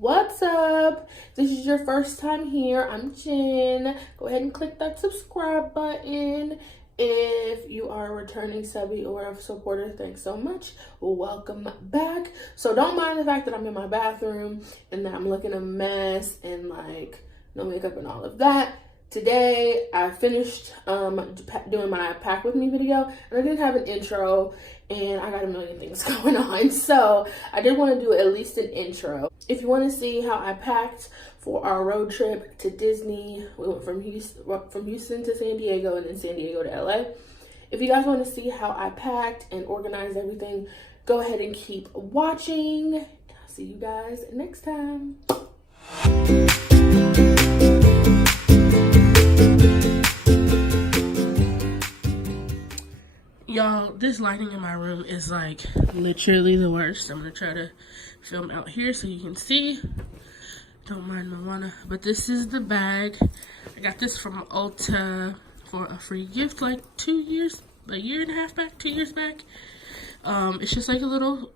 What's up? If this is your first time here, I'm Jen. Go ahead and click that subscribe button. If you are a returning subby or a supporter, thanks so much. Welcome back. So don't mind the fact that I'm in my bathroom and that I'm looking a mess and like no makeup and all of that. Today I finished doing my pack with me video, and I didn't have an intro and I got a million things going on, so I did want to do at least an intro. If you want to see how I packed for our road trip to Disney, we went from Houston to San Diego and then San Diego to LA. If you guys want to see how I packed and organized everything, go ahead and keep watching. I'll see you guys next time. Y'all, this lighting in my room is like literally the worst. I'm gonna try to film out here so you can see. Don't mind Moana. But this is the bag. I got this from Ulta for a free gift like a year and a half back, 2 years back. It's just like a little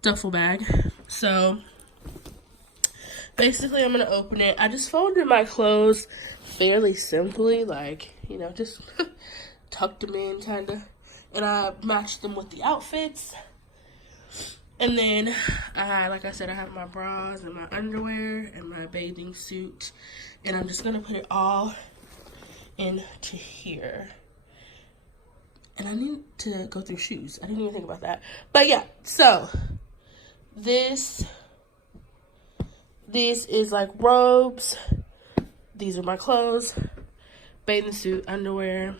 duffel bag. So basically I'm gonna open it. I just folded my clothes fairly simply, like, you know, just tucked them in kind of, and I matched them with the outfits. And then like I said, I have my bras and my underwear and my bathing suit, and I'm just gonna put it all into here. And I need to go through shoes. I didn't even think about that, but yeah. So this is like robes. These are my clothes, bathing suit, underwear,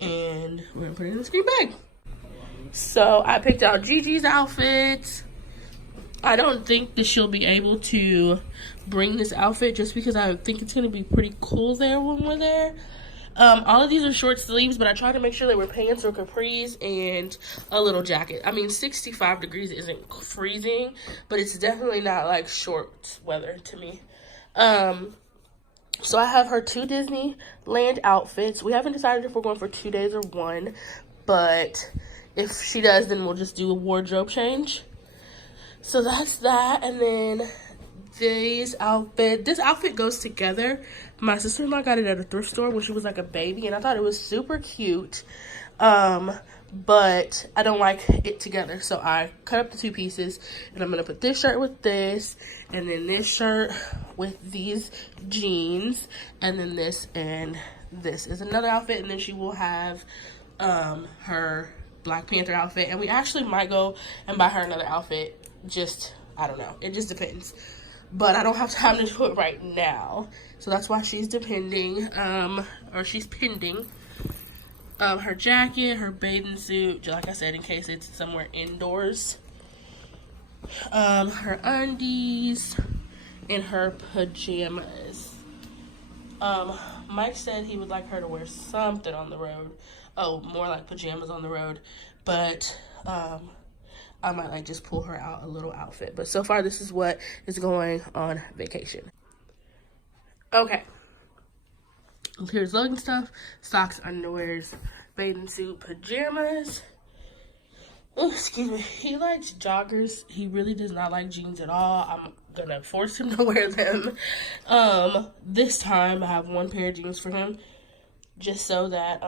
and we're gonna put it in the screen bag. So I picked out Gigi's outfit. I don't think that she'll be able to bring this outfit just because I think it's gonna be pretty cool there when we're there. All of these are short sleeves, but I tried to make sure they were pants or capris and a little jacket. I mean, 65 degrees isn't freezing, but it's definitely not like short weather to me. So I have her 2 Disneyland outfits. We haven't decided if we're going for 2 days or 1, but if she does, then we'll just do a wardrobe change. So that's that. And then this outfit goes together. My sister-in-law got it at a thrift store when she was like a baby, and I thought it was super cute. But I don't like it together, so I cut up the 2 pieces, and I'm gonna put this shirt with this, and then this shirt with these jeans, and then this and this is another outfit. And then she will have her Black Panther outfit, and we actually might go and buy her another outfit. Just, I don't know, it just depends, but I don't have time to do it right now, so that's why she's pending her jacket, her bathing suit, like I said, in case it's somewhere indoors, her undies, and her pajamas. Mike said he would like her to wear something on the road. Oh, more like pajamas on the road, but I might like just pull her out a little outfit. But so far, this is what is going on vacation. Okay. Here's lugging stuff: socks, underwears, bathing suit, pajamas. Oh, excuse me. He likes joggers. He really does not like jeans at all. I'm gonna force him to wear them. This time I have 1 pair of jeans for him, just so that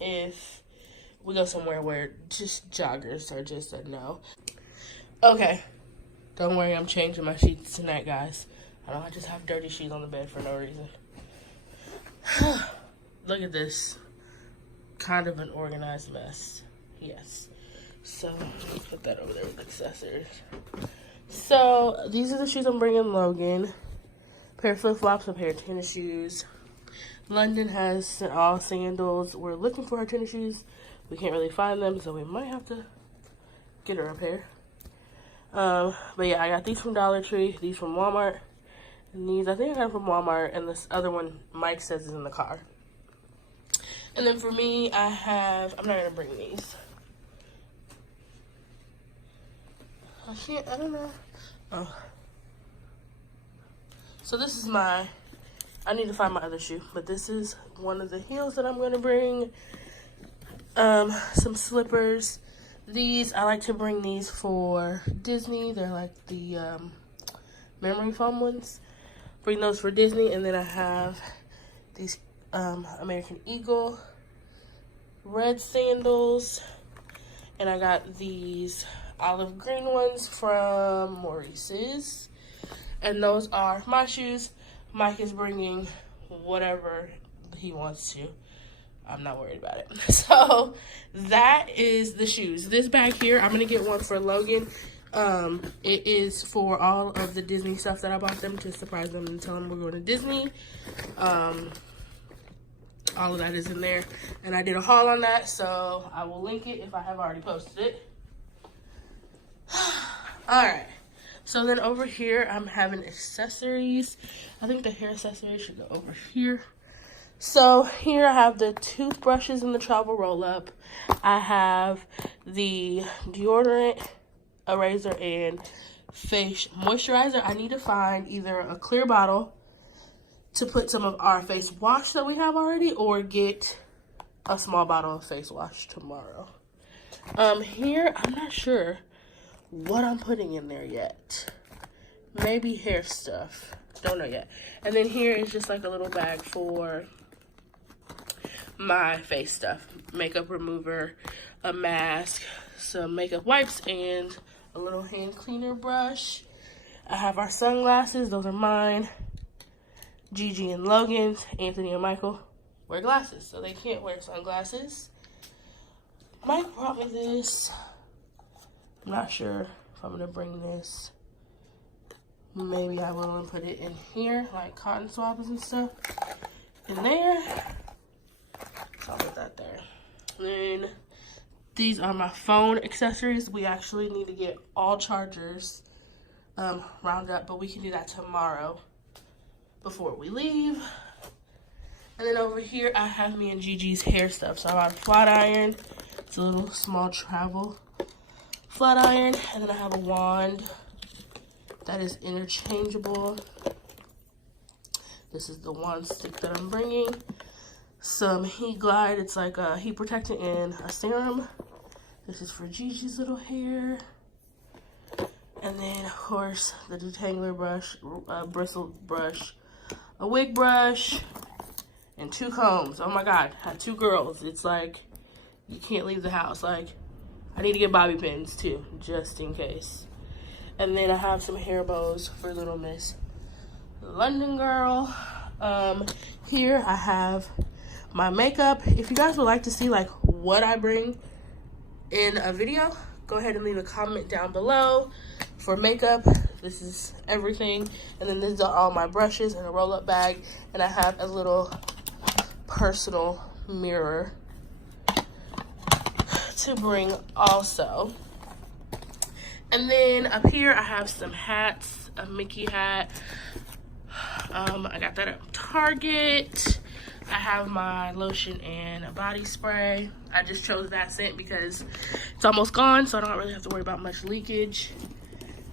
if we go somewhere where just joggers are just a no. Okay, don't worry, I'm changing my sheets tonight, guys. I just have dirty sheets on the bed for no reason. Look at this. Kind of an organized mess. Yes. So, put that over there with accessories. So, these are the shoes I'm bringing Logan. A pair of flip-flops, a pair of tennis shoes. London has all sandals. We're looking for her tennis shoes. We can't really find them, so we might have to get her a pair. But yeah, I got these from Dollar Tree, these from Walmart, and these I think I got them from Walmart, and this other one Mike says is in the car. And then for me, I'm not gonna bring these. I don't know. Oh. So this is I need to find my other shoe, but this is one of the heels that I'm gonna bring. Some slippers, These, I like to bring these for Disney. They're like the memory foam ones. Bring those for Disney. And then I have these American Eagle red sandals. And I got these olive green ones from Maurice's. And those are my shoes. Mike is bringing whatever he wants to. I'm not worried about it. So that is the shoes. This bag here, I'm going to get one for Logan. It is for all of the Disney stuff that I bought them to surprise them and tell them we're going to Disney. All of that is in there. And I did a haul on that, so I will link it if I have already posted it. Alright. So then over here, I'm having accessories. I think the hair accessories should go over here. So here I have the toothbrushes in the travel roll-up. I have the deodorant, eraser, and face moisturizer. I need to find either a clear bottle to put some of our face wash that we have already, or get a small bottle of face wash tomorrow. Here, I'm not sure what I'm putting in there yet. Maybe hair stuff. Don't know yet. And then here is just like a little bag for my face stuff. Makeup remover, a mask, some makeup wipes, and a little hand cleaner brush. I have our sunglasses. Those are mine. Gigi and Logan's. Anthony and Michael wear glasses, so they can't wear sunglasses. Mike brought me this. I'm not sure if I'm going to bring this. Maybe I will and put it in here, like cotton swabs and stuff in there. So I'll put that there. Then these are my phone accessories. We actually need to get all chargers round up, but we can do that tomorrow before we leave. And then over here, I have me and Gigi's hair stuff. So I have a flat iron. It's a little small travel flat iron. And then I have a wand that is interchangeable. This is the wand stick that I'm bringing. Some Heat Glide. It's like a heat protectant and a serum. This is for Gigi's little hair. And then, of course, the detangler brush, bristle brush, a wig brush, and 2 combs. Oh my God, I had 2 girls. It's like, you can't leave the house. Like, I need to get bobby pins too, just in case. And then I have some hair bows for Little Miss London Girl. Here I have my makeup. If you guys would like to see like what I bring in a video, go ahead and leave a comment down below. For makeup, this is everything. And then these are all my brushes in a roll-up bag. And I have a little personal mirror to bring also. And then up here I have some hats, a Mickey hat. I got that at Target. I have my lotion and a body spray. I just chose that scent because it's almost gone, so I don't really have to worry about much leakage.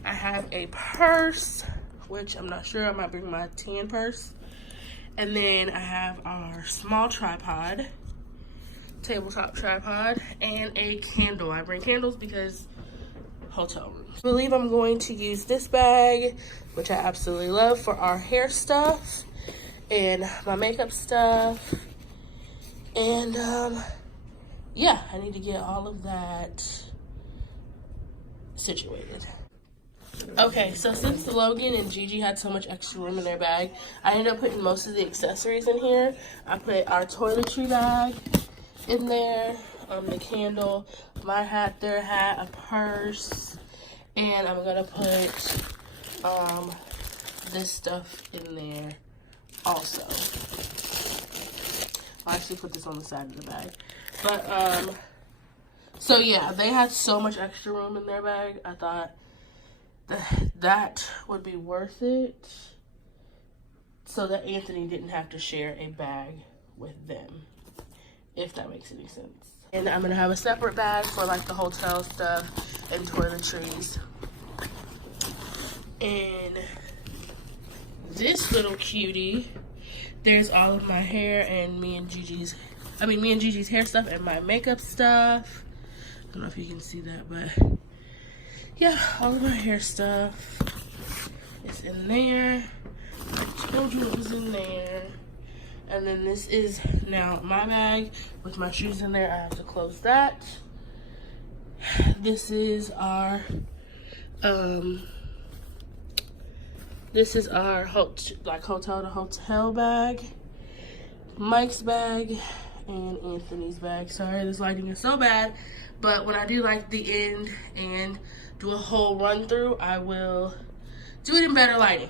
I have a purse, which I'm not sure. I might bring my tan purse. And then I have our small tripod, tabletop tripod, and a candle. I bring candles because hotel rooms. I believe I'm going to use this bag, which I absolutely love, for our hair stuff and my makeup stuff. And yeah, I need to get all of that situated. Okay, so since Logan and Gigi had so much extra room in their bag, I ended up putting most of the accessories in here. I put our toiletry bag in there, the candle, my hat, their hat, a purse, and I'm gonna put this stuff in there also. I'll actually put this on the side of the bag. But so yeah, they had so much extra room in their bag. I thought that would be worth it so that Anthony didn't have to share a bag with them, if that makes any sense. And I'm gonna have a separate bag for like the hotel stuff and toiletries. And this little cutie, there's all of my hair and me and Gigi's hair stuff and my makeup stuff. don't know if you can see that, but yeah, all of my hair stuff is in there. I told you it was in there. And then this is now my bag with my shoes in there. I have to close that. This is our hotel to hotel bag, Mike's bag, and Anthony's bag. Sorry, this lighting is so bad, but when I do like the end and do a whole run through, I will do it in better lighting.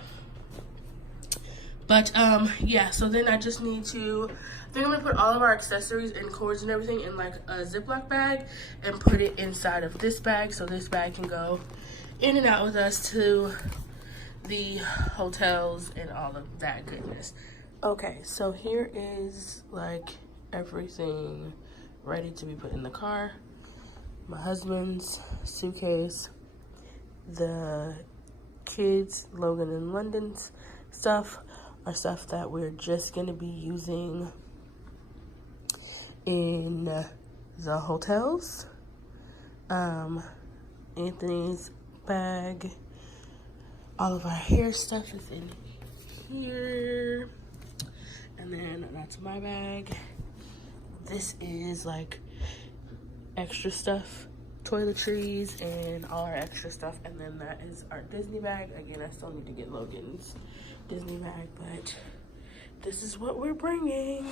But yeah, so then I just need to, I think I'm gonna put all of our accessories and cords and everything in like a Ziploc bag and put it inside of this bag, so this bag can go in and out with us to the hotels and all of that goodness. Okay, so here is like everything ready to be put in the car. My husband's suitcase, the kids, Logan and London's stuff are stuff that we're just gonna be using in the hotels. Anthony's bag, all of our hair stuff is in here, and then that's my bag. This is like extra stuff, toiletries and all our extra stuff, and then that is our Disney bag. Again, I still need to get Logan's Disney bag, but this is what we're bringing.